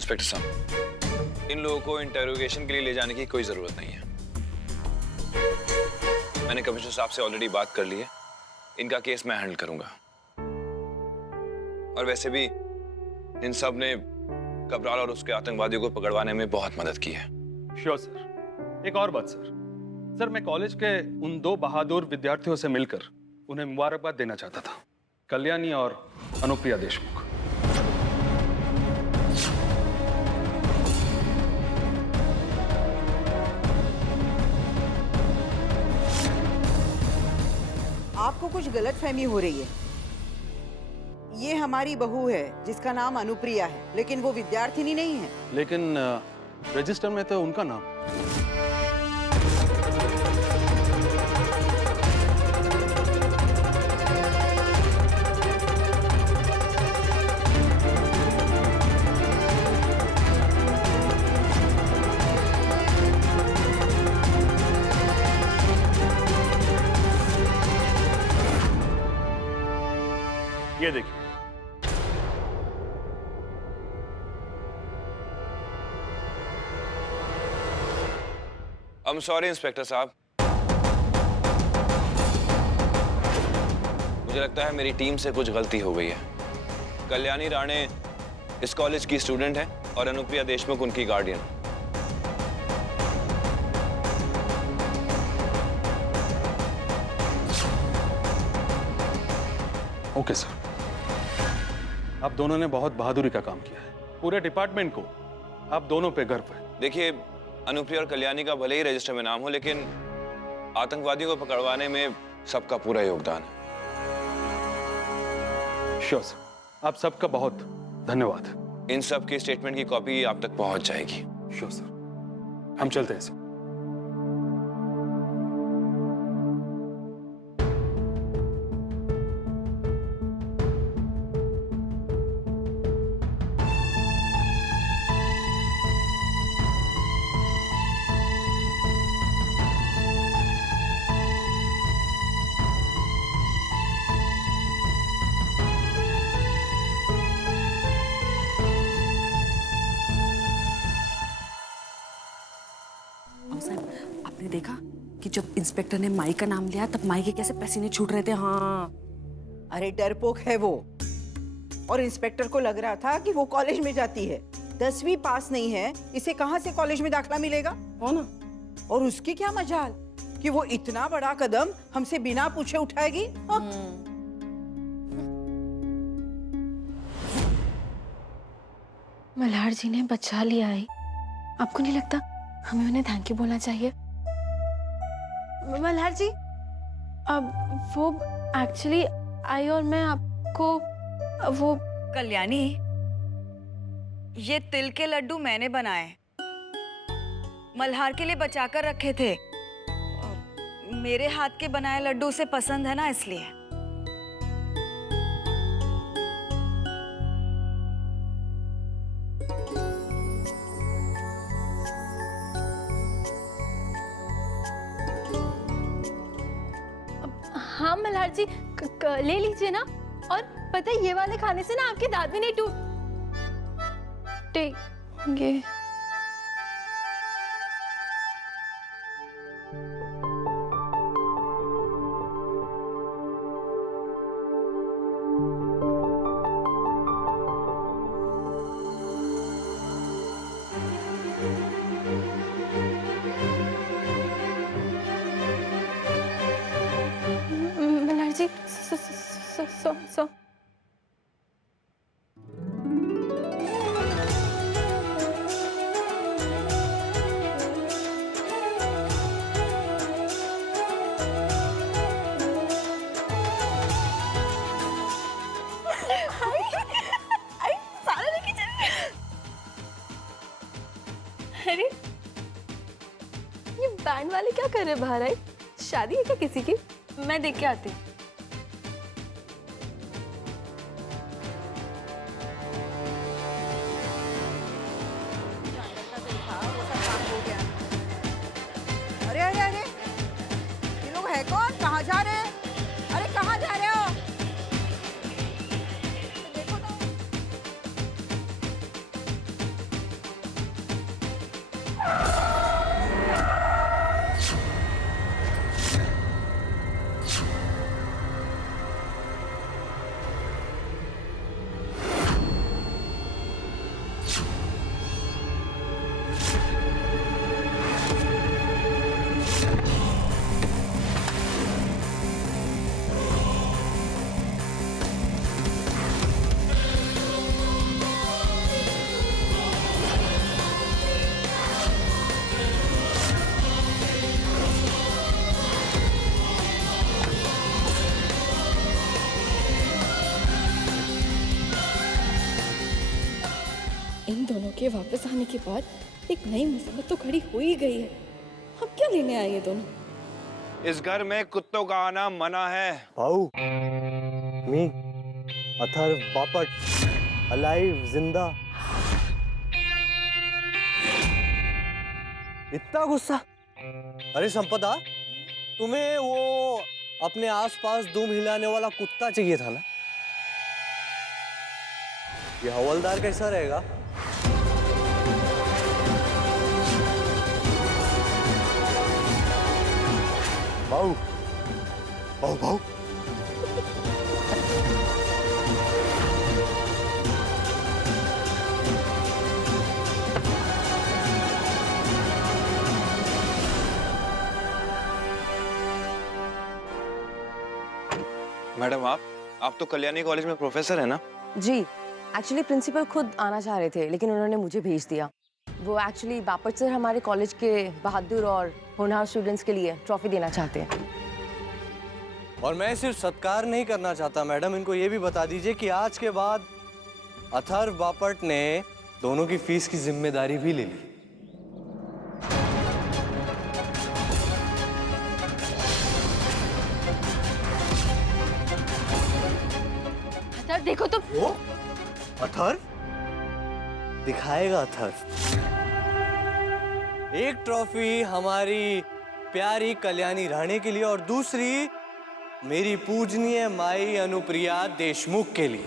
Inspector साहब, इन लोगों को इंटरोगेशन के लिए ले जाने की कोई जरूरत नहीं है। मैंने कमिश्नर साहब से ऑलरेडी बात कर ली है, इनका केस मैं हैंडल करूंगा। और वैसे भी इन सब ने कबराल और उसके आतंकवादियों को पकड़वाने में बहुत मदद की है। Sure sir. एक और बात सर, मैं कॉलेज के उन 2 बहादुर विद्यार्थियों से मिलकर उन्हें मुबारकबाद देना चाहता था, कल्याणी और अनुप्रिया देशमुख। आपको कुछ गलतफहमी हो रही है। ये हमारी बहू है जिसका नाम अनुप्रिया है, लेकिन वो विद्यार्थिनी नहीं है। लेकिन रजिस्टर में तो उनका नाम। ये देखिए, I'm sorry इंस्पेक्टर साहब, मुझे लगता है मेरी टीम से कुछ गलती हो गई है। कल्याणी राणे इस कॉलेज की स्टूडेंट है और अनुप्रिया देशमुख उनकी गार्डियन। ओके सर, आप दोनों ने बहुत बहादुरी का काम किया है। पूरे डिपार्टमेंट को आप दोनों पे गर्व है। देखिए, अनुप्रिया और कल्याणी का भले ही रजिस्टर में नाम हो, लेकिन आतंकवादियों को पकड़वाने में सबका पूरा योगदान है। श्योर सर, आप सबका बहुत धन्यवाद। इन सब की स्टेटमेंट की कॉपी आप तक पहुंच जाएगी। श्योर सर, हम चलते हैं सर। आपने देखा कि जब इंस्पेक्टर ने माई का नाम लिया तब माई के कैसे पसीने छूट रहे थे। हाँ, अरे डरपोक है वो। और इंस्पेक्टर को लग रहा था कि वो कॉलेज में जाती है। 10वीं पास नहीं है, इसे कहां से कॉलेज में दाखिला मिलेगा? हो ना। और उसकी क्या मजाल कि वो इतना बड़ा कदम हमसे बिना पूछे उठाएगी। हाँ? मल्हार जी ने बचा लिया है। आपको नहीं लगता हमें उन्हें थैंक यू बोलना चाहिए? मल्हार जी, अब वो एक्चुअली आई और मैं आपको वो कल्याणी, ये तिल के लड्डू मैंने बनाए, मल्हार के लिए बचाकर रखे थे। मेरे हाथ के बनाए लड्डू उसे पसंद है ना, इसलिए। हाँ मल्हार जी, ले लीजिए ना। और पता है, ये वाले खाने से ना आपके दांत भी नहीं टूटेंगे। मल्हार जी, सो अरे ये बैंड वाले क्या कर रहे हैं बाहर? आए शादी है क्या किसी की? मैं देख के आती हूँ। अरे अरे अरे, ये लोग है कौन? कहाँ जा रहे हैं? अरे कहाँ जा रहे हो? देखो तो। इन दोनों के वापस आने के बाद एक नई मुसीबत तो खड़ी हो ही गई है। अब क्या लेने आए ये दोनों? इस घर में कुत्तों का आना मना है। भाऊ, मी, अथर्व, बापट, अलाइव, जिंदा। इतना गुस्सा? अरे संपदा, तुम्हें वो अपने आसपास दुम हिलाने वाला कुत्ता चाहिए था ना? ये हवलदार कैसा रहेगा? भाऊ, भाऊ, भाऊ। मैडम, आप तो कल्याणी कॉलेज में प्रोफेसर है ना? जी, एक्चुअली प्रिंसिपल खुद आना चाह रहे थे, लेकिन उन्होंने मुझे भेज दिया। वो एक्चुअली बापट सर हमारे कॉलेज के बहादुर और होनहार स्टूडेंट्स के लिए ट्रॉफी देना चाहते हैं। और मैं सिर्फ सत्कार नहीं करना चाहता मैडम, इनको ये भी बता दीजिए कि आज के बाद अथर्व बापट ने दोनों की फीस की जिम्मेदारी भी ले ली। अथर्व देखो तो। वो अथर्व दिखाएगा। अथर्व, एक ट्रॉफी हमारी प्यारी कल्याणी राणे के लिए और दूसरी मेरी पूजनीय माई अनुप्रिया देशमुख के लिए।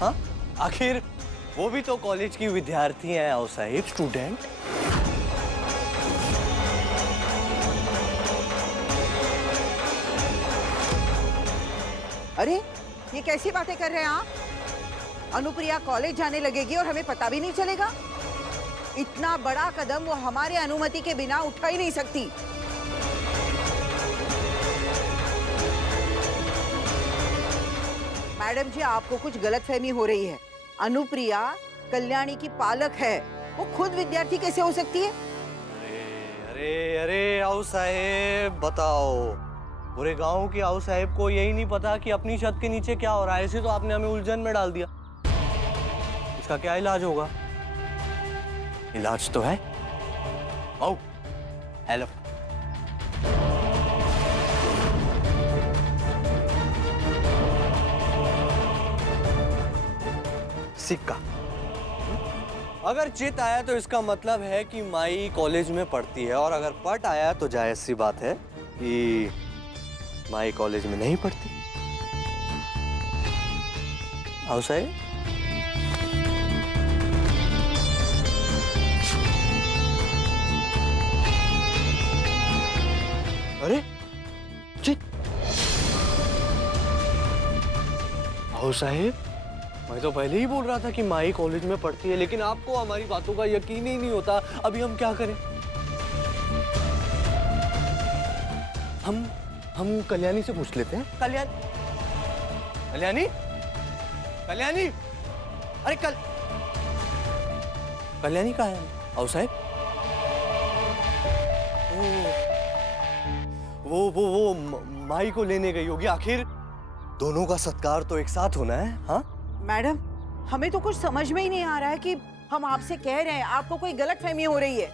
हाँ, आखिर वो भी तो कॉलेज की विद्यार्थी हैं आओ साहिब, स्टूडेंट। अरे ये कैसी बातें कर रहे हैं आप? अनुप्रिया कॉलेज जाने लगेगी और हमें पता भी नहीं चलेगा? इतना बड़ा कदम वो हमारे अनुमति के बिना उठा ही नहीं सकती। मैडम जी, आपको कुछ गलतफहमी हो रही है। अनुप्रिया कल्याणी की पालक है, वो खुद विद्यार्थी कैसे हो सकती है? अरे अरे आओ साहेब, बताओ, पूरे गांव के आओ साहेब को यही नहीं पता कि अपनी छत के नीचे क्या हो रहा है। ऐसे तो आपने हमें उलझन में डाल दिया। इसका क्या इलाज होगा? इलाज तो है। आओ, हेलो। सिक्का। अगर चित आया तो इसका मतलब है कि माई कॉलेज में पढ़ती है, और अगर पट आया तो जायज सी बात है कि माई कॉलेज में नहीं पढ़ती। आओ साहेब। अरे चित। आओ साहेब, मैं तो पहले ही बोल रहा था कि माई कॉलेज में पढ़ती है, लेकिन आपको हमारी बातों का यकीन ही नहीं होता। अभी हम क्या करें? हम कल्याणी से पूछ लेते हैं। कल्याणी, अरे कल्याणी कहाँ है? आओ साहब। वो माई को लेने गई होगी। आखिर दोनों का सत्कार तो एक साथ होना है। हाँ मैडम, हमें तो कुछ समझ में ही नहीं आ रहा है कि हम आपसे कह रहे हैं, आपको कोई गलतफहमी हो रही है।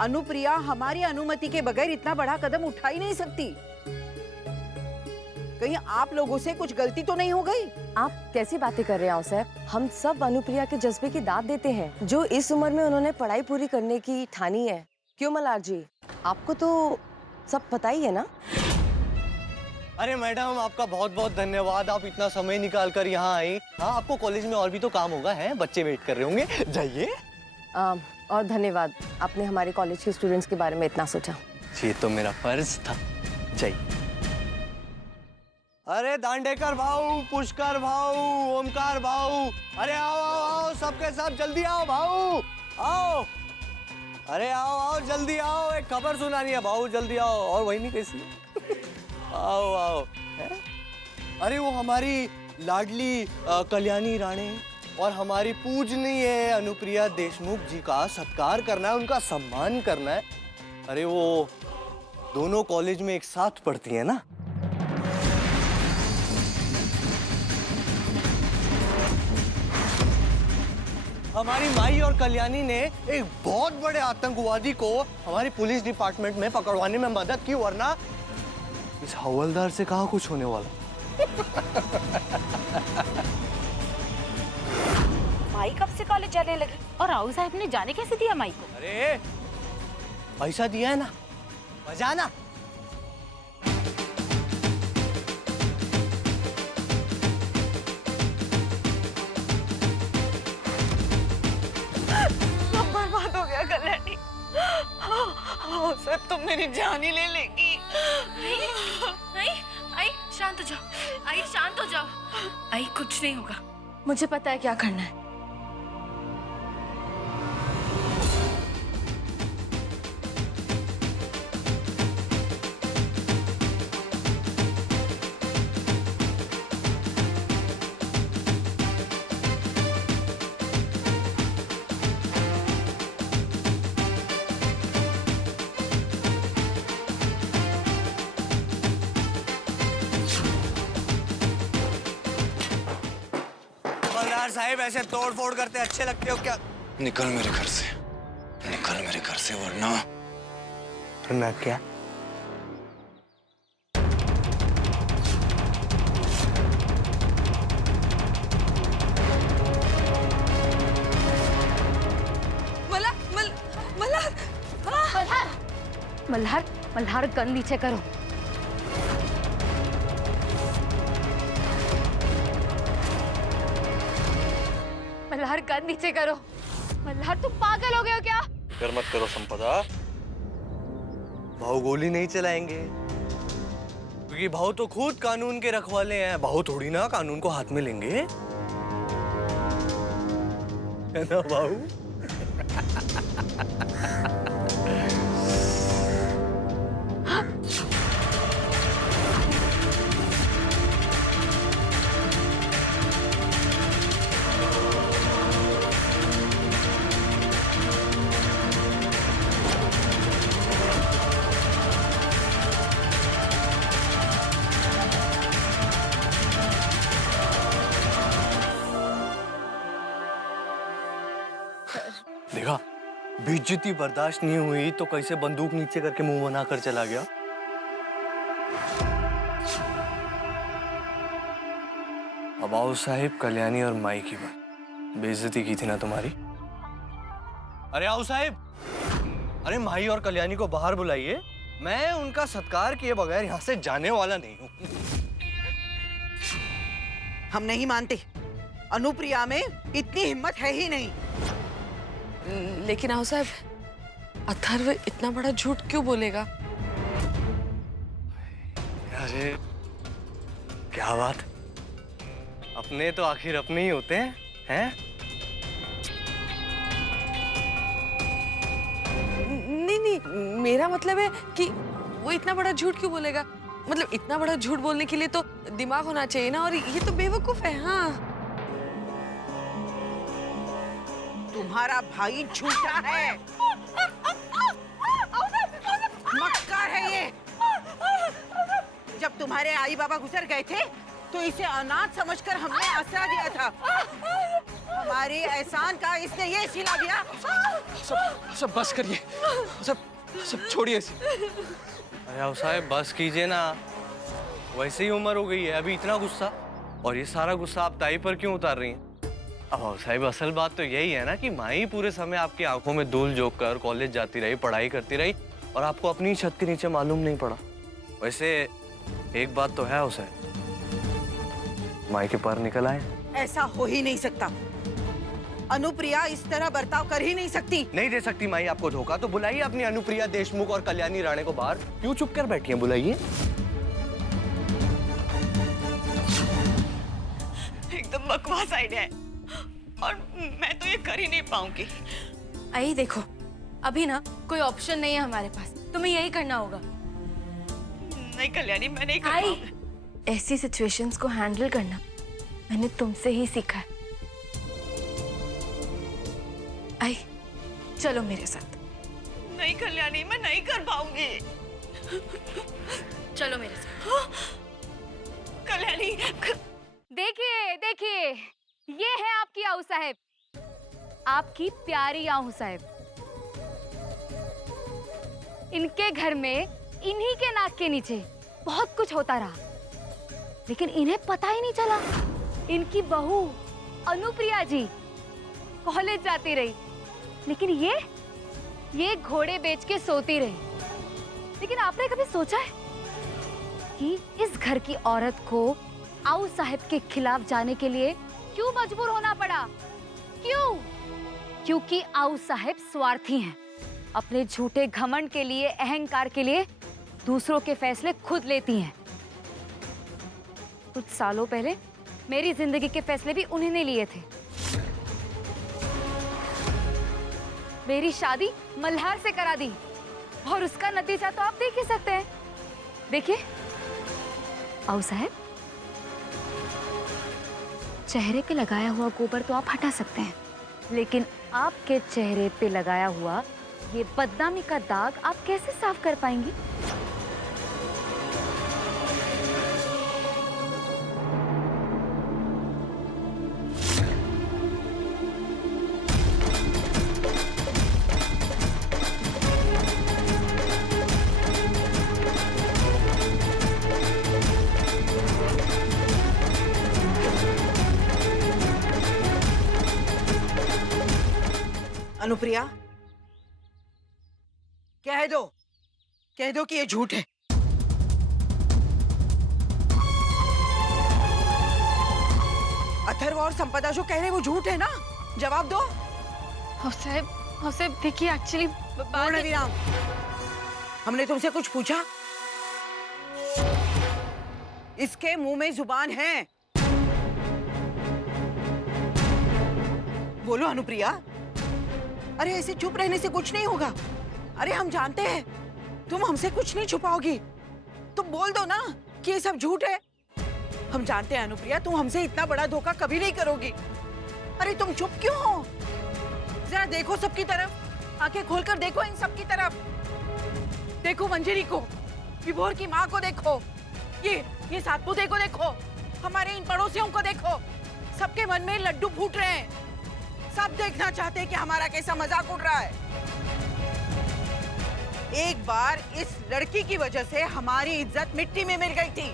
अनुप्रिया हमारी अनुमति के बगैर इतना बड़ा कदम उठा ही नहीं सकती। कहीं आप लोगों से कुछ गलती तो नहीं हो गई? आप कैसी बातें कर रहे हैं साहब? हम सब अनुप्रिया के जज्बे की दाद देते हैं, जो इस उम्र में उन्होंने पढ़ाई पूरी करने की ठानी है। क्यों मल्हार जी, आपको तो सब पता ही है ना? अरे मैडम, आपका बहुत बहुत धन्यवाद। आप इतना समय निकाल कर यहाँ आई। हाँ, आपको कॉलेज में और भी तो काम होगा, है? बच्चे वेट कर रहे होंगे, जाइए। और धन्यवाद, आपने हमारे कॉलेज के स्टूडेंट्स के बारे में इतना सोचा। ये तो मेरा फर्ज था। जाइए। अरे दांडेकर भाऊ, पुष्कर भाऊ, ओमकार भाऊ, अरे आओ आओ आओ, सबके सब जल्दी आओ भाऊ, आओ। अरे आओ आओ, जल्दी आओ, एक खबर सुनानी है भाऊ, जल्दी आओ। और वही नहीं कैसी? आओ आओ। अरे वो हमारी लाडली कल्याणी राणे और हमारी पूजनीय अनुप्रिया देशमुख जी का सत्कार करना है, उनका सम्मान करना है। अरे वो दोनों कॉलेज में एक साथ पढ़ती है ना। हमारी माई और कल्याणी ने एक बहुत बड़े आतंकवादी को हमारी पुलिस डिपार्टमेंट में पकड़वाने में मदद की, वरना इस हवलदार से कहाँ कुछ होने वाला। माई कब से कॉलेज जाने लगी और राव साहब ने जाने कैसे दिया माई को? अरे पैसा दिया है ना, बजाना। सब बर्बाद हो गया कल्याणी। साहब तुम मेरी जान ही ले लेगी। आई आई शांत हो जाओ, आई शांत हो जाओ। आई कुछ नहीं होगा, मुझे पता है क्या करना है। हवलदार साहब ऐसे तोड़ फोड़ करते अच्छे लगते हो क्या? निकल मेरे घर से, निकल मेरे घर से, वरना वरना क्या? मल्हार मल्हार गन नीचे करो। मल्हार गन नीचे करो। मल्हार तुम पागल हो गए हो क्या? फिक्र मत करो संपदा, भाऊ गोली नहीं चलाएंगे, क्योंकि भाऊ तो खुद कानून के रखवाले हैं। भाऊ थोड़ी ना कानून को हाथ में लेंगे, है ना भाऊ? देखा, बेइज्जती बर्दाश्त नहीं हुई तो कैसे बंदूक नीचे करके मुंह बनाकर चला गया। अब आओ साहिब, कल्याणी और माई की बात। बेइज्जती की थी ना तुम्हारी? अरे आओ साहिब, अरे माई और कल्याणी को बाहर बुलाइए। मैं उनका सत्कार किए बगैर यहाँ से जाने वाला नहीं हूँ। हम नहीं मानते, अनुप्रिया में इतनी हिम्मत है ही नहीं। लेकिन आओ साहब, अथर्व इतना बड़ा झूठ क्यों बोलेगा? अरे क्या बात, अपने तो आखिर अपने ही होते हैं, हैं? नहीं नहीं, मेरा मतलब है कि वो इतना बड़ा झूठ क्यों बोलेगा? मतलब इतना बड़ा झूठ बोलने के लिए तो दिमाग होना चाहिए ना, और ये तो बेवकूफ है। हाँ, तुम्हारा भाई झूठा है, मक्कार है ये। जब तुम्हारे आई बाबा गुजर गए थे तो इसे अनाथ समझकर हमने आसरा दिया था। हमारे एहसान का इसने ये सिला दिया। सब बस करिए, सब छोड़िए इसे। अरे आओ साहब बस कीजिए ना, वैसे ही उम्र हो गई है, अभी इतना गुस्सा, और ये सारा गुस्सा आप ताई पर क्यों उतार रही हैं? अब आओ साहब, असल बात तो यही है ना कि माई पूरे समय आपकी आंखों में धूल झोंक कर कॉलेज जाती रही, पढ़ाई करती रही, और आपको अपनी छत के नीचे मालूम नहीं पड़ा। वैसे एक बात तो है उसे, माई के पर निकल आए। ऐसा हो ही नहीं सकता, अनुप्रिया इस तरह बर्ताव कर ही नहीं सकती। नहीं दे सकती माई आपको धोखा, तो बुलाइए अपनी अनुप्रिया देशमुख और कल्याणी राणे को बाहर। क्यों चुप कर बैठी हैं? बुलाइए। एकदम बकवास आइडिया है और मैं तो ये कर ही नहीं पाऊंगी। आई देखो, अभी ना कोई ऑप्शन नहीं है हमारे पास, तुम्हें यही करना होगा। नहीं कल्याणी, मैं नहीं कर आई, पाऊंगी। ऐसी सिचुएशंस को हैंडल करना मैंने तुमसे ही सीखा है। आई, चलो मेरे साथ। नहीं कल्याणी, मैं नहीं कर पाऊंगी। चलो मेरे साथ। कल्याणी, देखिए देखिए, ये है आपकी आऊ साहब। आपकी प्यारी आहू साहब। इनके घर में इन्हीं के नाक के नीचे बहुत कुछ होता रहा, लेकिन इन्हें पता ही नहीं चला। इनकी बहू अनुप्रिया जी कॉलेज जाती रही, लेकिन ये घोड़े बेच के सोती रही। लेकिन आपने कभी सोचा है कि इस घर की औरत को आऊ साहब के खिलाफ जाने के लिए क्यों मजबूर होना पड़ा? क्यों? क्योंकि आऊ साहब स्वार्थी हैं। अपने झूठे घमंड के लिए, अहंकार के लिए दूसरों के फैसले खुद लेती हैं। कुछ सालों पहले मेरी जिंदगी के फैसले भी उन्हीं ने लिए थे। मेरी शादी मल्हार से करा दी और उसका नतीजा तो आप देख ही सकते हैं। देखिए आऊ साहब, चेहरे पे लगाया हुआ गोबर तो आप हटा सकते हैं, लेकिन आपके चेहरे पे लगाया हुआ ये बदनामी का दाग आप कैसे साफ कर पाएंगी? अनुप्रिया, कह दो कि ये झूठ है। अथर्व और संपदा जो कह रहे हैं वो झूठ है ना? जवाब दो। साहब देखिए, एक्चुअली विराम, हमने तुमसे कुछ पूछा? इसके मुंह में जुबान है। बोलो अनुप्रिया। अरे ऐसे चुप रहने से कुछ नहीं होगा। अरे हम जानते हैं तुम हमसे कुछ नहीं छुपाओगी। तुम बोल दो ना कि ये सब झूठ है। हम जानते हैं अनुप्रिया, तुम हमसे इतना बड़ा धोखा कभी नहीं करोगी। अरे तुम चुप क्यों हो? जरा देखो सबकी तरफ, आंखें खोलकर देखो इन सबकी तरफ। देखो मंजरी को, विभोर की माँ को देखो, ये सातपुते को देखो, हमारे इन पड़ोसियों को देखो। सबके मन में लड्डू फूट रहे हैं। सब देखना चाहते हैं कि हमारा कैसा मजाक उड़ रहा है। एक बार इस लड़की की वजह से हमारी इज्जत मिट्टी में मिल गई थी,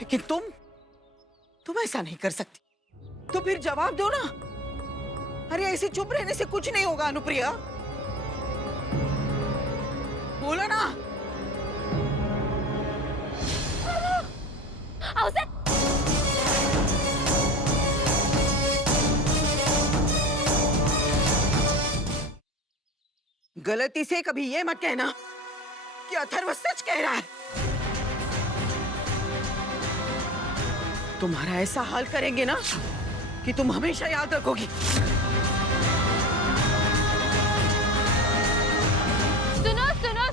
लेकिन तुम ऐसा नहीं कर सकती। तो फिर जवाब दो ना। अरे ऐसे चुप रहने से कुछ नहीं होगा अनुप्रिया, बोलो ना। गलती से कभी ये मत कहना कि अथर्व सच कह रहा है। तुम्हारा ऐसा हाल करेंगे ना कि तुम हमेशा याद रखोगी।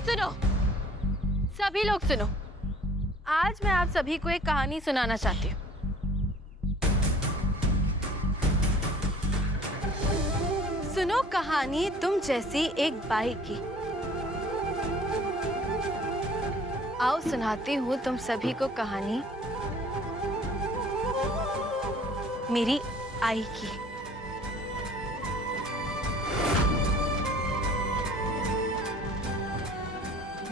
सुनो, सभी लोग सुनो। आज मैं आप सभी को एक कहानी सुनाना चाहती हूँ। सुनो कहानी तुम जैसी एक बाई की। आओ सुनाती हूँ तुम सभी को कहानी मेरी आई की।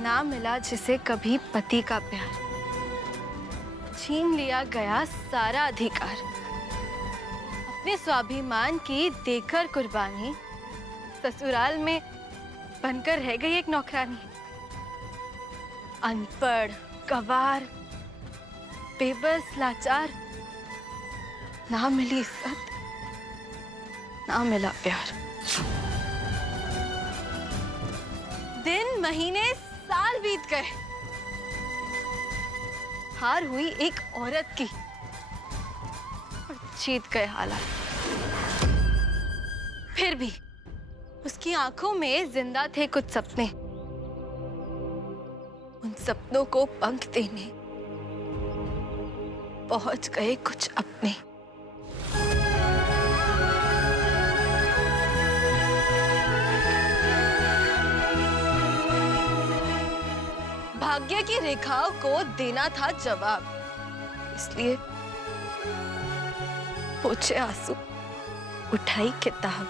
ना मिला जिसे कभी पति का प्यार, छीन लिया गया सारा अधिकार। अपने स्वाभिमान की देकर कुर्बानी, ससुराल में बनकर रह गई एक नौकरानी। अनपढ़, गंवार, बेबस, लाचार, ना मिली इज्जत, ना मिला प्यार। दिन, महीने, साल बीत गए, हार हुई एक औरत की और जीत गए हालात। फिर भी उसकी आंखों में जिंदा थे कुछ सपने। उन सपनों को पंख देने पहुंच गए कुछ अपने। भाग्य की रेखाओं को देना था जवाब, इसलिए पोंछे आंसू, उठाई किताब,